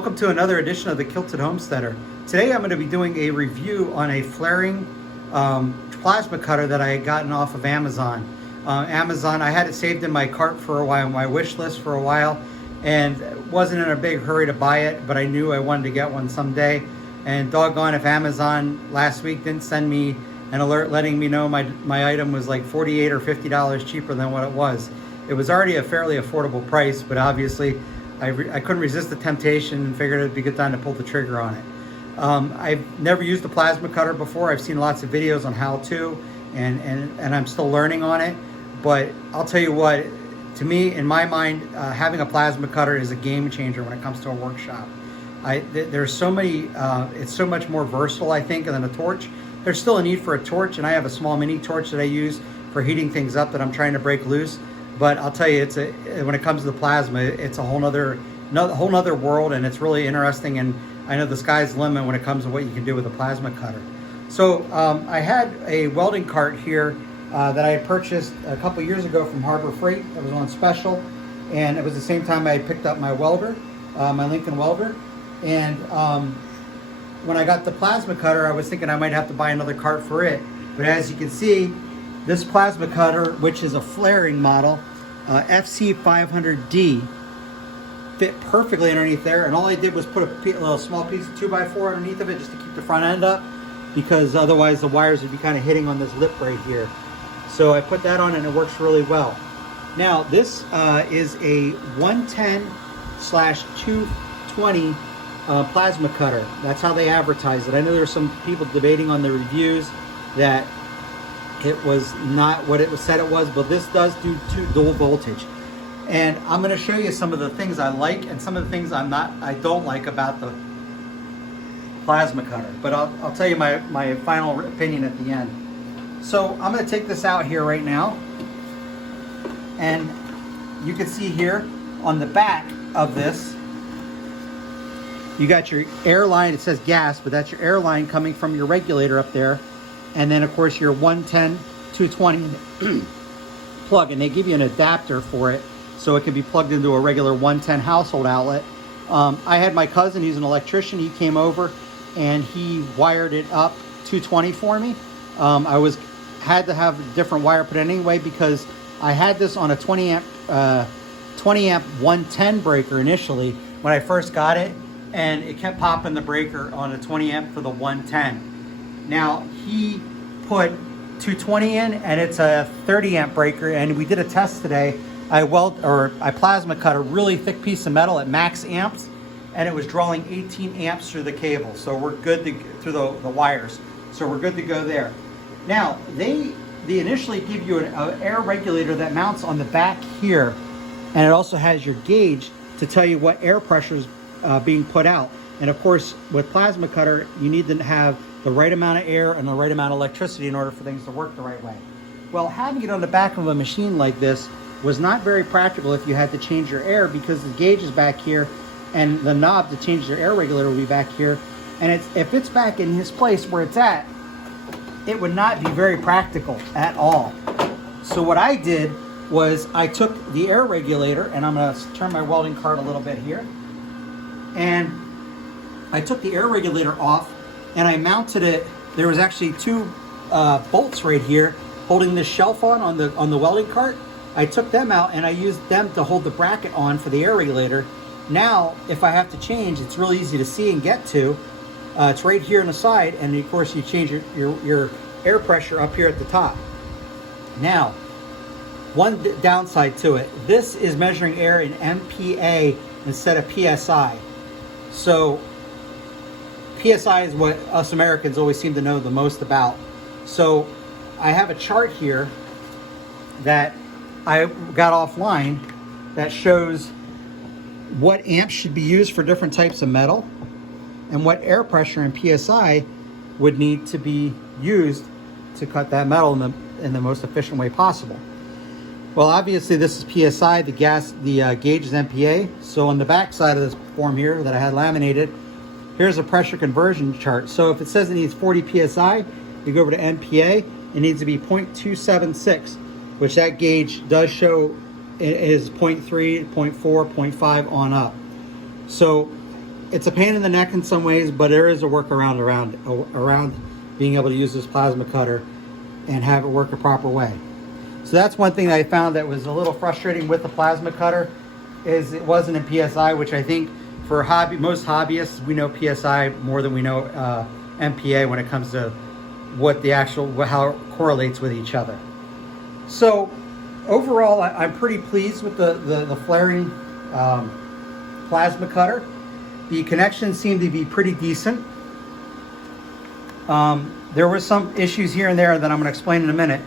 Welcome to another edition of the Kilted Homesteader. Today I'm going to be doing a review on a flaring plasma cutter that I had gotten off of Amazon. I had it saved in my cart for a while, my wish list for a while, and wasn't in a big hurry to buy it, but I knew I wanted to get one someday. And doggone if Amazon last week didn't send me an alert letting me know my item was like $48 or $50 cheaper than what it was. It was already a fairly affordable price, but obviously I couldn't resist the temptation and figured it'd be a good time to pull the trigger on it. I've never used a plasma cutter before. I've seen lots of videos on how to, and I'm still learning on it. But I'll tell you what, to me, in my mind, having a plasma cutter is a game changer when it comes to a workshop. There's so many, it's so much more versatile, I think, than a torch. There's still a need for a torch, and I have a small mini torch that I use for heating things up that I'm trying to break loose. But I'll tell you, when it comes to the plasma, it's a whole nother world, and it's really interesting. And I know the sky's the limit when it comes to what you can do with a plasma cutter. So I had a welding cart here that I had purchased a couple years ago from Harbor Freight. It was on special, and it was the same time I picked up my welder, my Lincoln welder. And when I got the plasma cutter, I was thinking I might have to buy another cart for it. But as you can see, this plasma cutter, which is a flaring model, FC500D, fit perfectly underneath there. And all I did was put a little small piece of 2x4 underneath of it just to keep the front end up, because otherwise the wires would be kind of hitting on this lip right here. So I put that on and it works really well. Now this is a 110/220 plasma cutter. That's how they advertise it. I know there's some people debating on the reviews that it was not what it was said it was, but this does do dual voltage. And I'm going to show you some of the things I like and some of the things I don't like about the plasma cutter. But I'll tell you my final opinion at the end. So I'm going to take this out here right now, and you can see here on the back of this, you got your air line. It says gas, but that's your air line coming from your regulator up there. And then of course your 110/220 plug, and they give you an adapter for it so it can be plugged into a regular 110 household outlet. I had my cousin, he's an electrician, he came over and he wired it up 220 for me. I had to have a different wire put in anyway because I had this on a 20 amp 110 breaker initially when I first got it, and it kept popping the breaker on a 20 amp for the 110. Now he put 220 in, and it's a 30 amp breaker, and we did a test today. I plasma cut a really thick piece of metal at max amps, and it was drawing 18 amps through the cable. So we're good through the wires. So we're good to go there. Now they initially give you an air regulator that mounts on the back here, and it also has your gauge to tell you what air pressure is being put out. And of course, with plasma cutter, you need to have the right amount of air and the right amount of electricity in order for things to work the right way. Well, having it on the back of a machine like this was not very practical if you had to change your air, because the gauge is back here and the knob to change your air regulator will be back here. And if it's back in this place where it's at, it would not be very practical at all. So what I did was I took the air regulator, and I'm going to turn my welding cart a little bit here, and I took the air regulator off and I mounted it. There was actually two bolts right here holding this shelf on the welding cart. I took them out and I used them to hold the bracket on for the air regulator. Now, if I have to change, it's really easy to see and get to. It's right here on the side, and of course you change your air pressure up here at the top. Now, one downside to it, this is measuring air in MPa instead of PSI. So PSI is what us Americans always seem to know the most about. So I have a chart here that I got offline that shows what amps should be used for different types of metal and what air pressure and PSI would need to be used to cut that metal in the most efficient way possible. Well, obviously this is PSI, the gauge is MPa. So on the back side of this form here that I had laminated, here's a pressure conversion chart. So if it says it needs 40 PSI, you go over to MPa, it needs to be 0.276, which that gauge does show is 0.3, 0.4, 0.5 on up. So it's a pain in the neck in some ways, but there is a workaround around being able to use this plasma cutter and have it work a proper way. So that's one thing that I found that was a little frustrating with the plasma cutter, is it wasn't in PSI, which I think for most hobbyists, we know PSI more than we know MPa when it comes to what the how it correlates with each other. So overall, I'm pretty pleased with the flaring plasma cutter. The connections seem to be pretty decent. There were some issues here and there that I'm going to explain in a minute.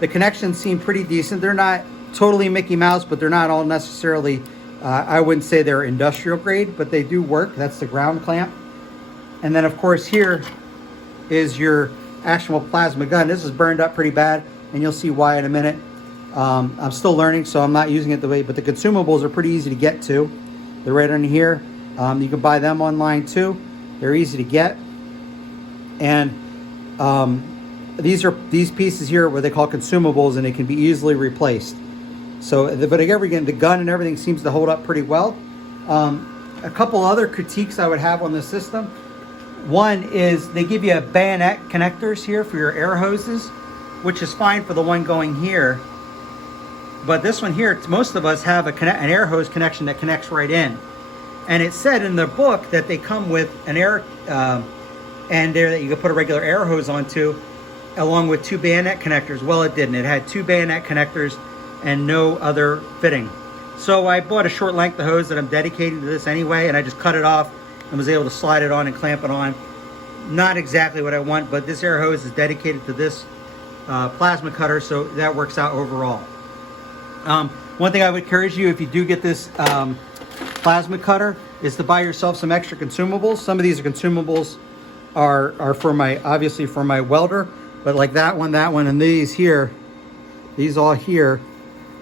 The connections seem pretty decent. They're not totally Mickey Mouse, but they're not all necessarily, I wouldn't say they're industrial grade, but they do work. That's the ground clamp. And then of course here is your actual plasma gun. This is burned up pretty bad, and you'll see why in a minute. I'm still learning, so I'm not using it the way, but the consumables are pretty easy to get to. They're right on here. You can buy them online too. They're easy to get. And these pieces here are what they call consumables, and they can be easily replaced. So, but again, the gun and everything seems to hold up pretty well. A couple other critiques I would have on the system. One is they give you a bayonet connectors here for your air hoses, which is fine for the one going here. But this one here, most of us have an air hose connection that connects right in. And it said in the book that they come with an air end there that you can put a regular air hose onto, along with 2 bayonet connectors. Well, it didn't. It had 2 bayonet connectors and no other fitting. So I bought a short length of hose that I'm dedicating to this anyway, and I just cut it off and was able to slide it on and clamp it on. Not exactly what I want, but this air hose is dedicated to this plasma cutter, so that works out overall. One thing I would encourage you, if you do get this plasma cutter, is to buy yourself some extra consumables. Some of these consumables are for obviously for my welder, but like that one, and these all here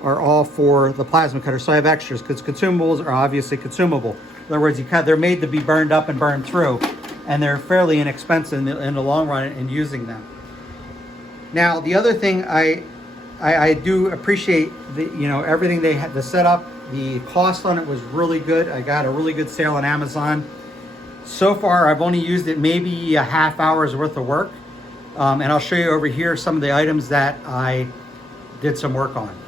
are all for the plasma cutter. So I have extras because consumables are obviously consumable. In other words, they're made to be burned up and burned through, and they're fairly inexpensive in the long run in using them. Now, the other thing I do appreciate, everything they had, the setup, the cost on it was really good. I got a really good sale on Amazon. So far, I've only used it maybe a half hour's worth of work. And I'll show you over here some of the items that I did some work on.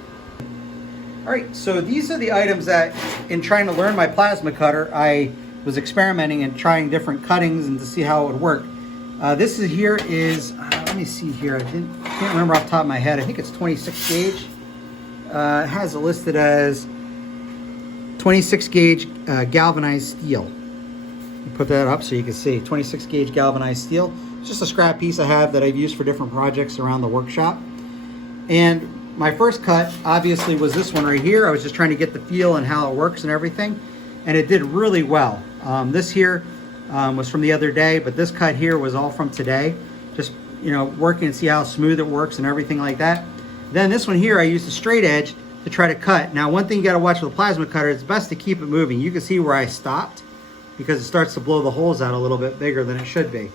All right, so these are the items that, in trying to learn my plasma cutter, I was experimenting and trying different cuttings and to see how it would work. This is let me see here. I can't remember off the top of my head. I think it's 26 gauge. It has it listed as 26 gauge galvanized steel. Put that up so you can see 26 gauge galvanized steel. It's just a scrap piece I have that I've used for different projects around the workshop. And my first cut obviously was this one right here. I was just trying to get the feel and how it works and everything, and it did really well. This here was from the other day, but this cut here was all from today. Just working and see how smooth it works and everything like that. Then this one here, I used a straight edge to try to cut. Now, one thing you got to watch with a plasma cutter, it's best to keep it moving. You can see where I stopped because it starts to blow the holes out a little bit bigger than it should be.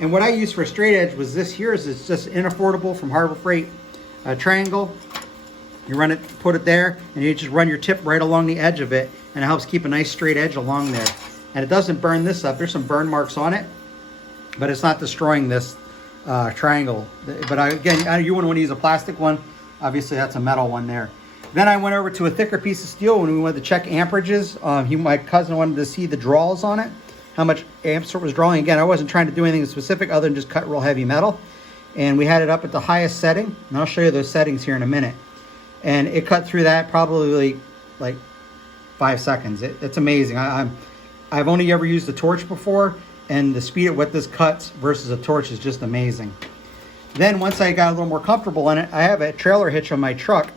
And what I used for a straight edge was this here. It's just Inaffordable from Harbor Freight triangle. You run it, put it there, and you just run your tip right along the edge of it, and it helps keep a nice straight edge along there. And it doesn't burn this up. There's some burn marks on it, but it's not destroying this triangle. But again, you wouldn't want to use a plastic one. Obviously, that's a metal one there. Then I went over to a thicker piece of steel when we wanted to check amperages. My cousin wanted to see the draws on it, how much amps it was drawing. Again, I wasn't trying to do anything specific other than just cut real heavy metal. And we had it up at the highest setting, and I'll show you those settings here in a minute. And it cut through that probably like 5 seconds. It's amazing. I've only ever used a torch before, and the speed at what this cuts versus a torch is just amazing. Then once I got a little more comfortable in it, I have a trailer hitch on my truck.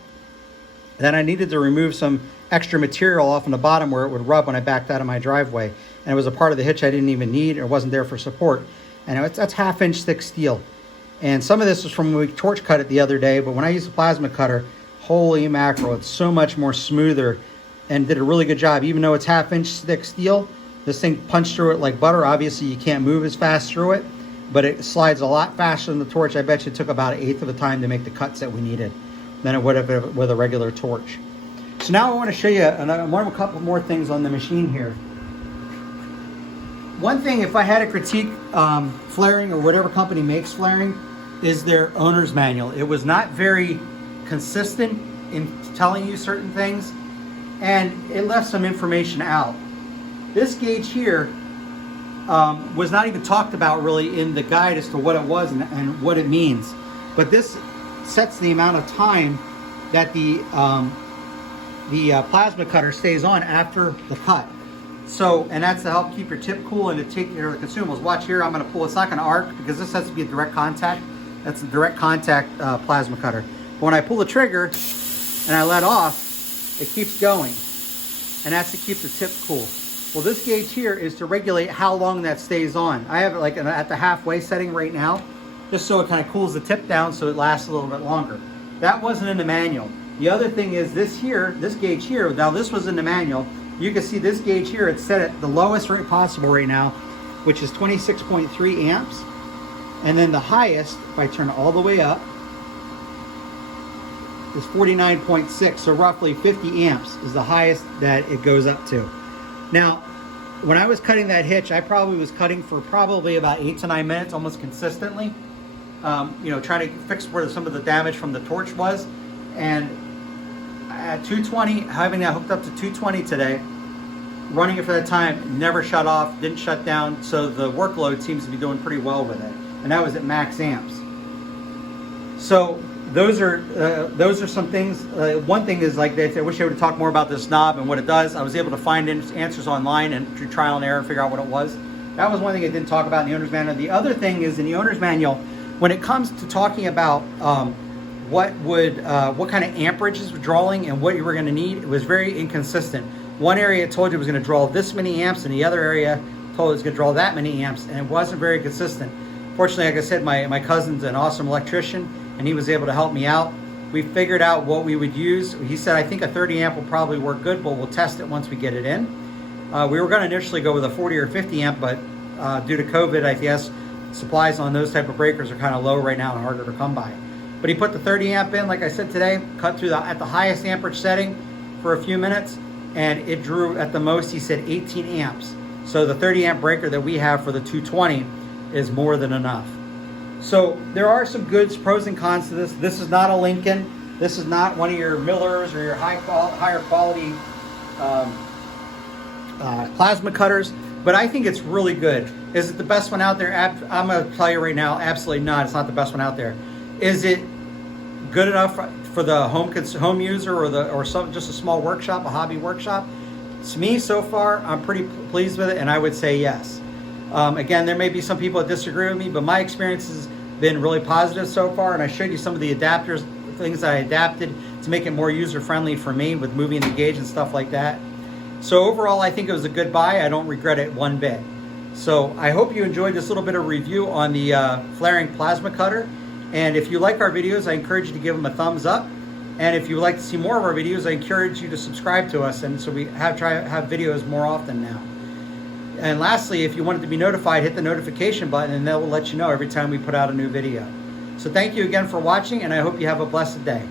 Then I needed to remove some extra material off on the bottom where it would rub when I backed out of my driveway. And it was a part of the hitch I didn't even need, or wasn't there for support. And that's 1/2 inch thick steel. And some of this was from when we torch cut it the other day, but when I used a plasma cutter, holy mackerel, it's so much more smoother and did a really good job. Even though it's 1/2 inch thick steel, this thing punched through it like butter. Obviously, you can't move as fast through it, but it slides a lot faster than the torch. I bet you it took about 1/8 of the time to make the cuts that we needed than it would have with a regular torch. So now I want to show you a couple more things on the machine here. one thing, if I had to critique flaring or whatever company makes flaring, is their owner's manual. It was not very consistent in telling you certain things, and it left some information out. This gauge here was not even talked about really in the guide as to what it was and what it means. But this sets the amount of time that the plasma cutter stays on after the cut. So, and that's to help keep your tip cool and to take care of the consumables. Watch here, I'm going to pull. It's not going to arc because this has to be a direct contact. That's a direct contact plasma cutter. But when I pull the trigger and I let off, it keeps going. And that's to keep the tip cool. Well, this gauge here is to regulate how long that stays on. I have it like at the halfway setting right now, just so it kind of cools the tip down so it lasts a little bit longer. That wasn't in the manual. The other thing is this gauge here, now this was in the manual. You can see this gauge here, it's set at the lowest rate possible right now, which is 26.3 amps. And then the highest, if I turn it all the way up, is 49.6, so roughly 50 amps is the highest that it goes up to. Now, when I was cutting that hitch, I probably was cutting for probably about 8 to 9 minutes, almost consistently. You know, trying to fix where some of the damage from the torch was. And at 220, having that hooked up to 220 today, running it for that time, never shut off, didn't shut down, so the workload seems to be doing pretty well with it. And that was at max amps. So those are some things. One thing is, like, I wish I would have talked more about this knob and what it does. I was able to find answers online and through trial and error figure out what it was. That was one thing I didn't talk about in the owner's manual. The other thing is, in the owner's manual, when it comes to talking about what kind of amperages were drawing and what you were going to need, it was very inconsistent. One area it told you it was going to draw this many amps, and the other area told it was going to draw that many amps, and it wasn't very consistent. Fortunately, like I said, my cousin's an awesome electrician, and he was able to help me out. We figured out what we would use. He said, I think a 30 amp will probably work good, but we'll test it once we get it in. We were going to initially go with a 40 or 50 amp, but due to COVID, I guess supplies on those type of breakers are kind of low right now and harder to come by. But he put the 30 amp in, like I said today, cut through at the highest amperage setting for a few minutes, and it drew at the most, he said, 18 amps. So the 30 amp breaker that we have for the 220 is more than enough. So there are some good pros and cons to this. This is not a Lincoln. This is not one of your Millers or your higher quality plasma cutters, but I think it's really good. Is it the best one out there? I'm going to tell you right now, absolutely not. It's not the best one out there. Is it good enough for the home user or just a small workshop, a hobby workshop? To me, so far, I'm pretty pleased with it, and I would say yes. Again, there may be some people that disagree with me, but my experience has been really positive so far, and I showed you some of the adapters, things I adapted to make it more user-friendly for me with moving the gauge and stuff like that. So overall, I think it was a good buy. I don't regret it one bit. So I hope you enjoyed this little bit of review on the flaring plasma cutter. And if you like our videos, I encourage you to give them a thumbs up. And if you would like to see more of our videos, I encourage you to subscribe to us. And so we try to have videos more often now. And lastly, if you wanted to be notified, hit the notification button and that will let you know every time we put out a new video. So thank you again for watching, and I hope you have a blessed day.